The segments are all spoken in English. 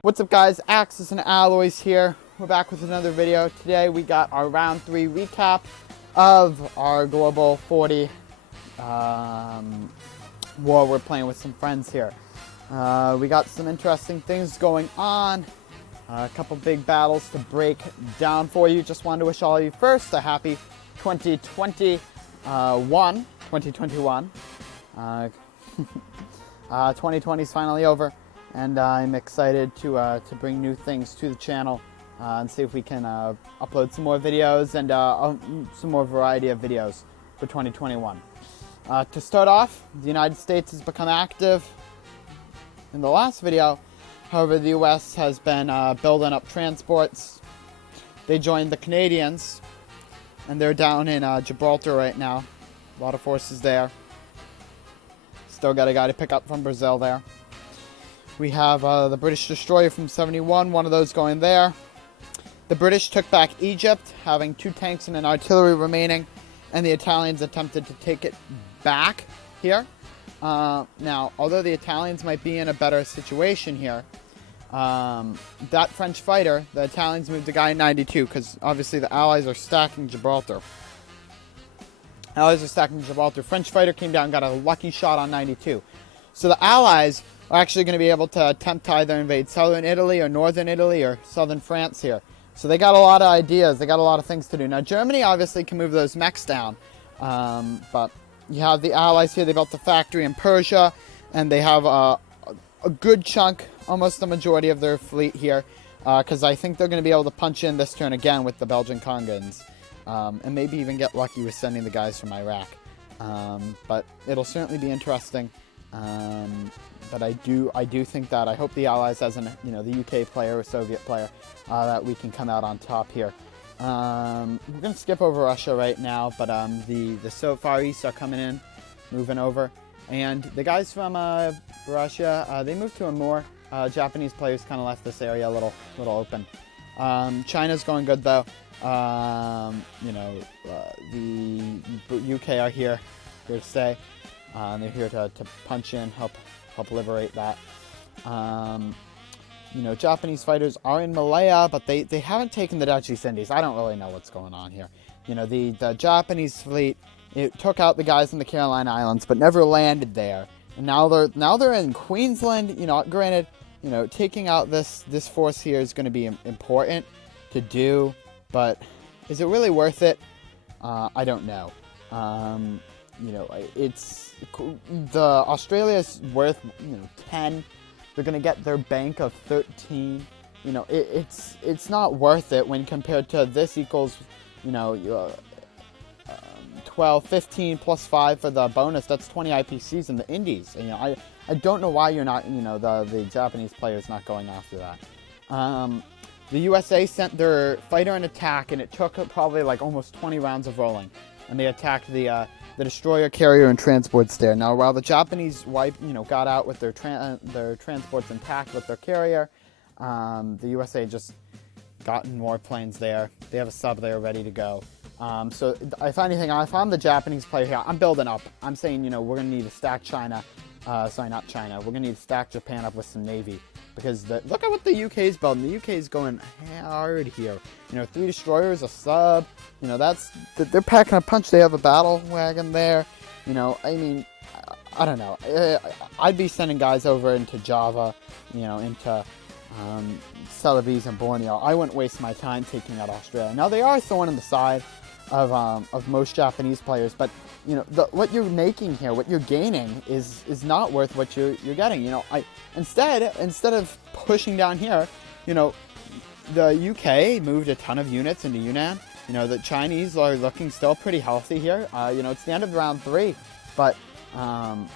What's up guys, Axis and Alloys here. We're back with another video. Today we got our round 3 recap of our Global 40 war we're playing with some friends here. We got some interesting things going on, a couple big battles to break down for you. Just wanted to wish all of you first a happy 2021. 2020 is finally over. And I'm excited to bring new things to the channel and see if we can upload some more videos and some more variety of videos for 2021. To start off, the United States has become active in the last video. However, the US has been building up transports. They joined the Canadians, and they're down in Gibraltar right now. A lot of forces there. Still got a guy to pick up from Brazil there. We have the British destroyer from 71, one of those going there. The British took back Egypt, having 2 tanks and an artillery remaining, and the Italians attempted to take it back here. Now, although the Italians might be in a better situation here, that French fighter, the Italians moved to Guy 92, because obviously the Allies are stacking Gibraltar. French fighter came down and got a lucky shot on 92. So the Allies are actually going to be able to attempt to either invade southern Italy or northern Italy or southern France here. So they got a lot of ideas. They got a lot of things to do. Now, Germany obviously can move those mechs down. But you have the Allies here. They built the factory in Persia. And they have a good chunk, almost the majority of their fleet here. Because I think they're going to be able to punch in this turn again with the Belgian Congans. And maybe even get lucky with sending the guys from Iraq. But it'll certainly be interesting. But I do think that I hope the Allies, as the UK player or Soviet player, that we can come out on top here. We're gonna skip over Russia right now, but the Far East are coming in, moving over, and the guys from Russia they moved to Amur. Japanese players kind of left this area a little open. China's going good though. The UK are here to stay. They're here to punch in, help liberate that. Japanese fighters are in Malaya, but they haven't taken the Dutch East Indies. I don't really know what's going on here. The Japanese fleet, it took out the guys in the Caroline Islands, but never landed there. And now they're in Queensland. Granted, taking out this force here is going to be important to do, but is it really worth it? I don't know. It's the Australia's worth 10. They're gonna get their bank of 13. It's not worth it when compared to this equals 12, 15 plus 5 for the bonus. That's 20 IPCs in the Indies. I don't know why you're not the Japanese players not going after that. The USA sent their fighter in attack, and it took probably like almost 20 rounds of rolling, and they attacked the destroyer, carrier, and transports there. Now, while the Japanese got out with their transports intact with their carrier, the USA just gotten more planes there. They have a sub there ready to go. So if anything, if I'm the Japanese player here, I'm building up. I'm saying, we're going to need to stack China. Sorry, not China. We're going to need to stack Japan up with some Navy. Because look at what the UK's building. The UK's going hard here. 3 destroyers, a sub. They're packing a punch. They have a battle wagon there. I don't know. I'd be sending guys over into Java, into Celebes and Borneo. I wouldn't waste my time taking out Australia. Now, they are a thorn in the side of most Japanese players, but what you're making here, what you're gaining is not worth what you're getting. Instead of pushing down here, the UK moved a ton of units into Yunnan. The Chinese are looking still pretty healthy here. It's the end of round 3, but the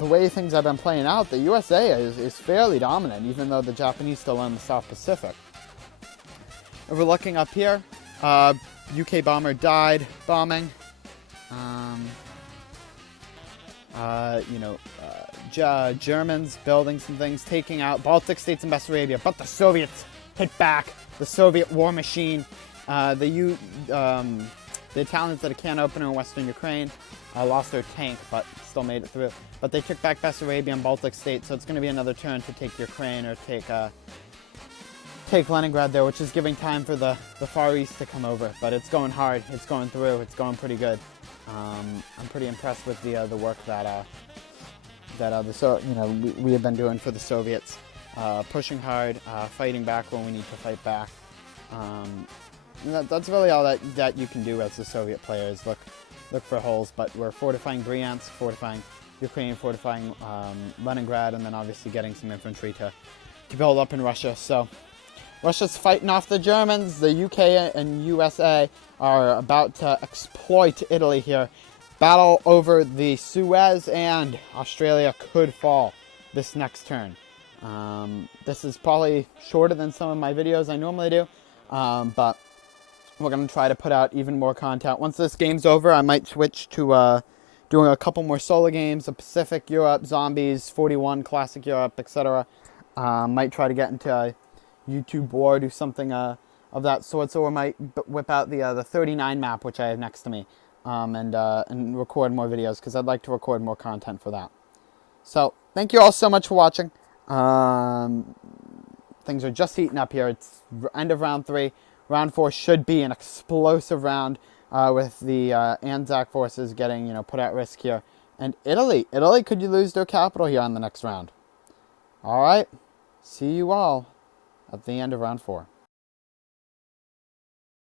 way things have been playing out, the USA is fairly dominant, even though the Japanese still own the South Pacific. If we're looking up here, UK bomber died bombing. Germans building some things, taking out Baltic states and Bessarabia, but the Soviets hit back. The Soviet war machine, the The Italians did a can opener in Western Ukraine, lost their tank, but still made it through. But they took back Bessarabia and Baltic states, so it's going to be another turn to take Ukraine or take Leningrad there, which is giving time for the Far East to come over. But it's going hard. It's going through. It's going pretty good. I'm pretty impressed with the work that we have been doing for the Soviets, pushing hard, fighting back when we need to fight back. That's really all that you can do as the Soviet players. Look for holes, but we're fortifying Bryansk, fortifying Ukraine, fortifying Leningrad, and then obviously getting some infantry to build up in Russia. So Russia's fighting off the Germans. The UK and USA are about to exploit Italy here. Battle over the Suez, and Australia could fall this next turn. This is probably shorter than some of my videos I normally do, but we're going to try to put out even more content. Once this game's over, I might switch to doing a couple more solo games, the Pacific Europe, Zombies, 41, Classic Europe, etc. Might try to get into a YouTube war, do something of that sort. So I might whip out the 39 map, which I have next to me, and record more videos, because I'd like to record more content for that. So thank you all so much for watching. Things are just heating up here. It's end of round 3. Round 4 should be an explosive round, with the Anzac forces getting put at risk here. And Italy could lose their capital here on the next round. All right, see you all at the end of round 4.